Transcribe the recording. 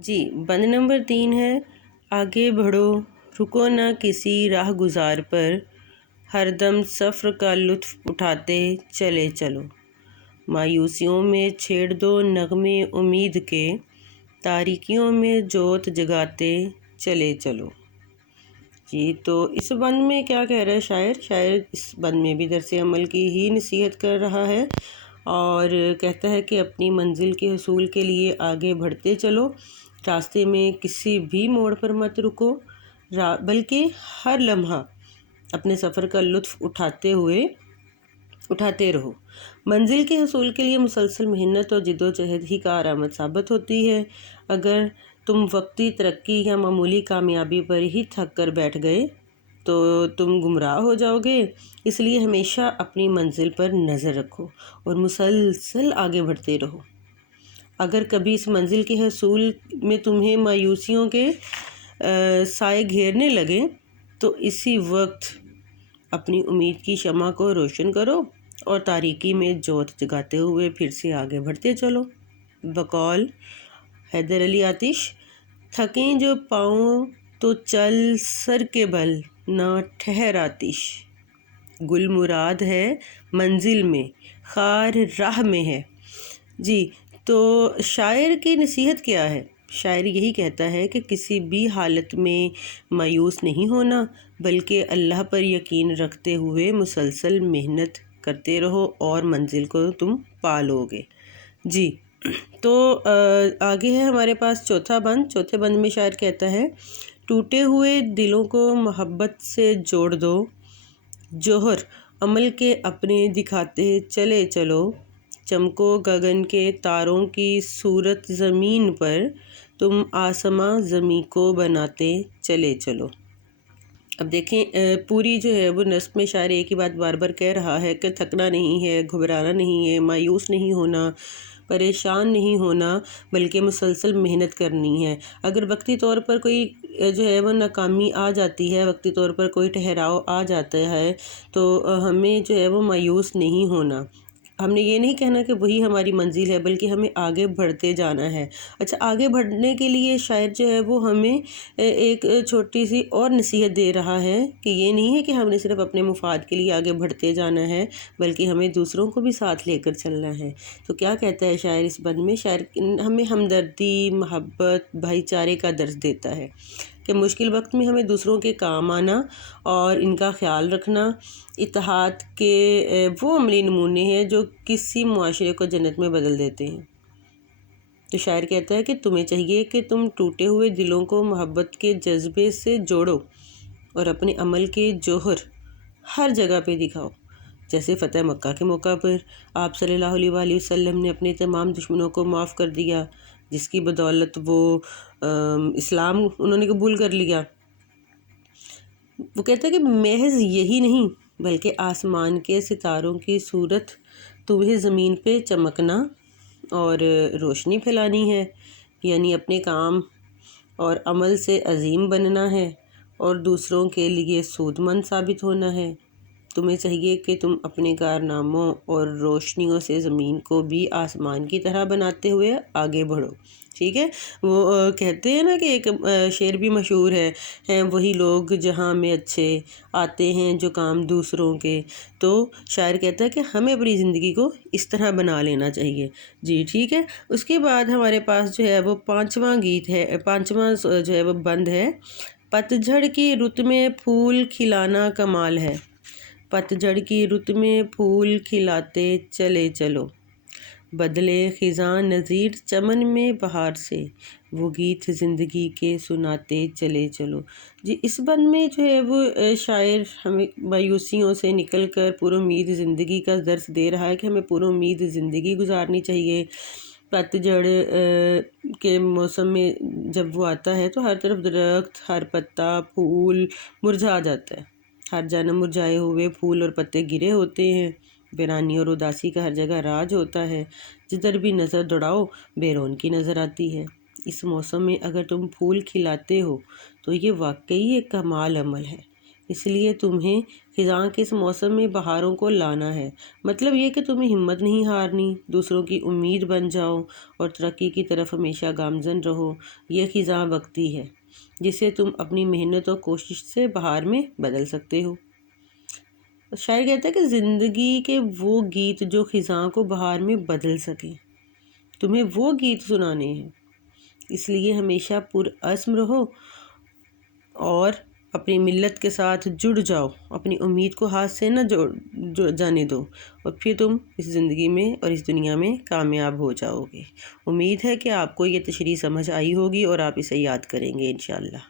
جی بند number 3 ہے آگے بڑھو، رکو نہ کسی راہ گزار پر، ہر دم سفر کا لطف اٹھاتے چلے چلو۔ مایوسیوں میں چھیڑ دو نغمے امید کے، تاریکیوں میں جوت جگاتے چلے چلو۔ جی تو اس بند میں کیا کہہ رہا ہے شاعر اس بند میں بھی درس عمل کی ہی نصیحت کر رہا ہے، اور کہتا ہے کہ اپنی منزل کے حصول کے لیے آگے بڑھتے چلو، راستے میں کسی بھی موڑ پر مت رکو، بلکہ ہر لمحہ اپنے سفر کا لطف اٹھاتے رہو۔ منزل کے حصول کے لیے مسلسل محنت اور جد و جہد ہی کارآمد ثابت ہوتی ہے۔ اگر تم وقتی ترقی یا معمولی کامیابی پر ہی تھک کر بیٹھ گئے تو تم گمراہ ہو جاؤ گے، اس لیے ہمیشہ اپنی منزل پر نظر رکھو اور مسلسل آگے بڑھتے رہو۔ اگر کبھی اس منزل کے حصول میں تمہیں مایوسیوں کے سائے گھیرنے لگے تو اسی وقت اپنی امید کی شمع کو روشن کرو اور تاریکی میں جوت جگاتے ہوئے پھر سے آگے بڑھتے چلو۔ بقول حیدر علی آتش، تھکیں جو پاؤں تو چل سر کے بل، نہ ٹھہر آتش۔ گل مراد ہے منزل میں، خار راہ میں ہے۔ جی تو شاعر کی نصیحت کیا ہے؟ شاعر یہی کہتا ہے کہ کسی بھی حالت میں مایوس نہیں ہونا، بلکہ اللہ پر یقین رکھتے ہوئے مسلسل محنت کرتے رہو اور منزل کو تم پا لو گے۔ جی تو آگے ہے ہمارے پاس چوتھا بند میں شاعر کہتا ہے، ٹوٹے ہوئے دلوں کو محبت سے جوڑ دو، جوہر عمل کے اپنے دکھاتے چلے چلو، چمکو گگن کے تاروں کی صورت زمین پر، تم آسماں زمیں کو بناتے چلے چلو۔ اب دیکھیں پوری جو ہے وہ نظم میں شاعر ایک ہی بات بار بار کہہ رہا ہے کہ تھکنا نہیں ہے، گھبرانا نہیں ہے، مایوس نہیں ہونا، پریشان نہیں ہونا، بلکہ مسلسل محنت کرنی ہے۔ اگر وقتی طور پر کوئی جو ہے وہ ناکامی آ جاتی ہے، وقتی طور پر کوئی ٹھہراؤ آ جاتا ہے تو ہمیں جو ہے وہ مایوس نہیں ہونا۔ ہم نے یہ نہیں کہنا کہ وہی ہماری منزل ہے، بلکہ ہمیں آگے بڑھتے جانا ہے۔ اچھا، آگے بڑھنے کے لیے شاعر جو ہے وہ ہمیں ایک چھوٹی سی اور نصیحت دے رہا ہے کہ یہ نہیں ہے کہ ہم نے صرف اپنے مفاد کے لیے آگے بڑھتے جانا ہے، بلکہ ہمیں دوسروں کو بھی ساتھ لے کر چلنا ہے۔ تو کیا کہتا ہے شاعر اس بند میں؟ شاعر ہمیں ہمدردی، محبت، بھائی چارے کا درس دیتا ہے کہ مشکل وقت میں ہمیں دوسروں کے کام آنا اور ان کا خیال رکھنا اتحاد کے وہ عملی نمونے ہیں جو کسی معاشرے کو جنت میں بدل دیتے ہیں۔ تو شاعر کہتا ہے کہ تمہیں چاہیے کہ تم ٹوٹے ہوئے دلوں کو محبت کے جذبے سے جوڑو اور اپنے عمل کے جوہر ہر جگہ پہ دکھاؤ۔ جیسے فتح مکہ کے موقع پر آپ صلی اللہ علیہ وآلہ وسلم نے اپنے تمام دشمنوں کو معاف کر دیا، جس کی بدولت وہ اسلام انہوں نے قبول کر لیا۔ وہ کہتا ہے کہ محض یہی نہیں بلکہ آسمان کے ستاروں کی صورت تمہیں زمین پہ چمکنا اور روشنی پھیلانی ہے، یعنی اپنے کام اور عمل سے عظیم بننا ہے اور دوسروں کے لیے سود مند ثابت ہونا ہے۔ تمہیں چاہیے کہ تم اپنے کارناموں اور روشنیوں سے زمین کو بھی آسمان کی طرح بناتے ہوئے آگے بڑھو۔ ٹھیک ہے، وہ کہتے ہیں نا کہ ایک شعر بھی مشہور ہے، ہیں وہی لوگ جہاں میں اچھے آتے ہیں جو کام دوسروں کے۔ تو شاعر کہتا ہے کہ ہمیں اپنی زندگی کو اس طرح بنا لینا چاہیے۔ جی ٹھیک ہے، اس کے بعد ہمارے پاس جو ہے وہ پانچواں جو ہے وہ بند ہے، پتجھڑ کی رت میں پھول کھلانا کمال ہے، پتجھڑ کی رت میں پھول کھلاتے چلے چلو، بدلے خزاں نظیر چمن میں بہار سے، وہ گیت زندگی کے سناتے چلے چلو۔ جی اس بند میں جو ہے وہ شاعر ہمیں مایوسیوں سے نکل کر پر امید زندگی کا درس دے رہا ہے کہ ہمیں پر امید زندگی گزارنی چاہیے۔ پتجھڑ کے موسم میں جب وہ آتا ہے تو ہر طرف درخت، ہر پتا، پھول مرجھا جاتا ہے، ہر جانب مرجھائے ہوئے پھول اور پتے گرے ہوتے ہیں، ویرانی اور اداسی کا ہر جگہ راج ہوتا ہے، جدھر بھی نظر دوڑاؤ بے رونقی نظر آتی ہے۔ اس موسم میں اگر تم پھول کھلاتے ہو تو یہ واقعی ایک کمال عمل ہے، اس لیے تمہیں خزاں کے اس موسم میں بہاروں کو لانا ہے۔ مطلب یہ کہ تمہیں ہمت نہیں ہارنی، دوسروں کی امید بن جاؤ اور ترقی کی طرف ہمیشہ گامزن رہو۔ یہ خزاں وقتی ہے جسے تم اپنی محنت اور کوشش سے بہار میں بدل سکتے ہو۔ شاعر کہتا ہے کہ زندگی کے وہ گیت جو خزاں کو بہار میں بدل سکیں، تمہیں وہ گیت سنانے ہیں۔ اس لیے ہمیشہ پرعزم رہو اور اپنی ملت کے ساتھ جڑ جاؤ، اپنی امید کو ہاتھ سے نہ جانے دو، اور پھر تم اس زندگی میں اور اس دنیا میں کامیاب ہو جاؤ گے۔ امید ہے کہ آپ کو یہ تشریح سمجھ آئی ہوگی اور آپ اسے یاد کریں گے انشاءاللہ۔